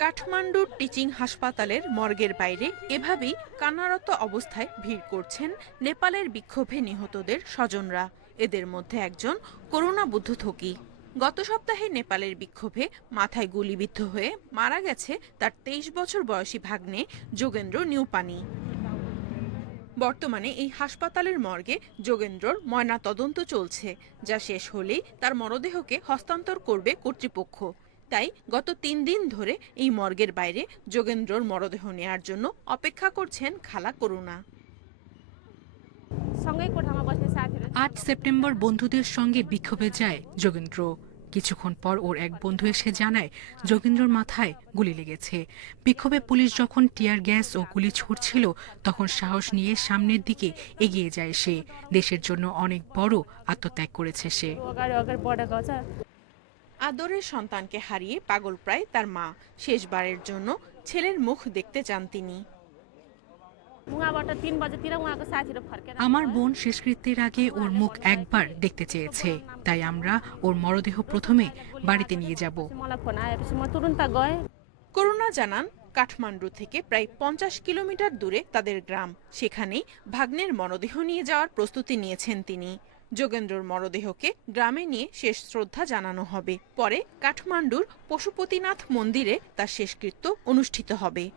কাঠমান্ডুর teaching হাসপাতালের মর্গের বাইরে এভাবেই কান্নারত অবস্থায় ভিড় করছেন নেপালের বিক্ষোভে নিহতদের স্বজনরা। এদের মধ্যে একজন করোনা বুদ্ধ থকি। গত সপ্তাহে নেপালের বিক্ষোভে মাথায় গুলিবিদ্ধ হয়ে মারা গেছে তার তেইশ বছর বয়সী ভাগ্নে যোগেন্দ্র নিউপানি। বর্তমানে এই হাসপাতালের মর্গে যোগেন্দ্রর ময়না তদন্ত চলছে, যা শেষ হলেই তার মরদেহকে হস্তান্তর করবে কর্তৃপক্ষ। তাই গত তিন দিন ধরে এই মর্গের বাইরে যোগেন্দ্রর মরদেহ নেয়ার জন্য অপেক্ষা করছেন খালা করুণা। আট সেপ্টেম্বর বন্ধুদের সঙ্গে বিক্ষোভে যায় যোগেন্দ্র। কিছুক্ষণ পর ওর এক বন্ধু এসে জানায় যোগেন্দ্রর মাথায় গুলি লেগেছে। বিক্ষোভে পুলিশ যখন টিয়ার গ্যাস ও গুলি ছুটছিল তখন সাহস নিয়ে সামনের দিকে এগিয়ে যায় সে। দেশের জন্য অনেক বড় আত্মত্যাগ করেছে সে। আদরের সন্তানকে হারিয়ে পাগল প্রায় তার মা। শেষবারের জন্য ছেলের মুখ দেখতে চান তিনি। আমার বোন শেষকৃত্যের আগে ওর মুখ একবার দেখতে চেয়েছে। তাই আমরা ওর মরদেহ প্রথমে বাড়িতে নিয়ে যাব। করুণা জানান কাঠমান্ডু থেকে প্রায় পঞ্চাশ কিলোমিটার দূরে তাদের গ্রাম। সেখানেই ভাগ্নের মরদেহ নিয়ে যাওয়ার প্রস্তুতি নিয়েছেন তিনি। যোগেন্দ্রর মরদেহকে গ্রামে নিয়ে শেষ শ্রদ্ধা জানানো হবে। পরে কাঠমান্ডুর পশুপতিনাথ মন্দিরে তার শেষকৃত্য অনুষ্ঠিত হবে।